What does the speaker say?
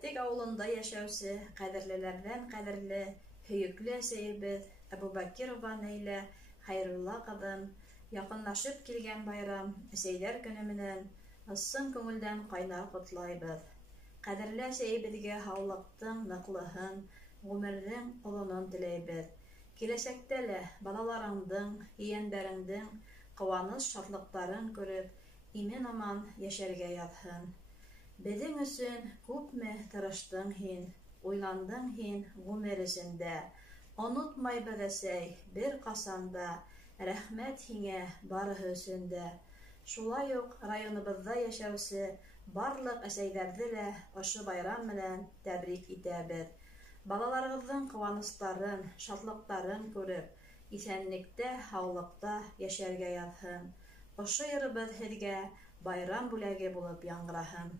Әттек авылында яшәүсе кадерлеләрдән кадерле, һөекле әсәебез Әбүбәкирова Нәйлә Хәйрулла кызын якынлашып килгән байрам әсәйләр көне менән ысын күңелдән кайнар котлайбыз. Кадерле әсәебезгә һаулыктың ныклыһын, гомернең олонын теләйбез. Киләсәктә лә балаларыңдың, ейәннәреңдең куаныч шатлыктарын күреп, имен-аман яшәргә ятһын. Безнең өсөн күпме тырыштың һин, уйландың һин гомер эчендә. Онотмайбыз, әсәй, бер касанда, рәхмәт һиңә барыһы өсөн дә. Шулай ук районыбызда яшәүсе барлык әсәйләрҙе лә ошо байрам менән тәбрик итәбеҙ. Балаларығыҙҙың ҡыуаныстарын, шатлыҡтарын күреп, иҫәнлектә, һаулыҡта йәшәргә яҙһын. Ошо йырыбыҙ һеҙгә байрам бүләге булып яңғыраһын.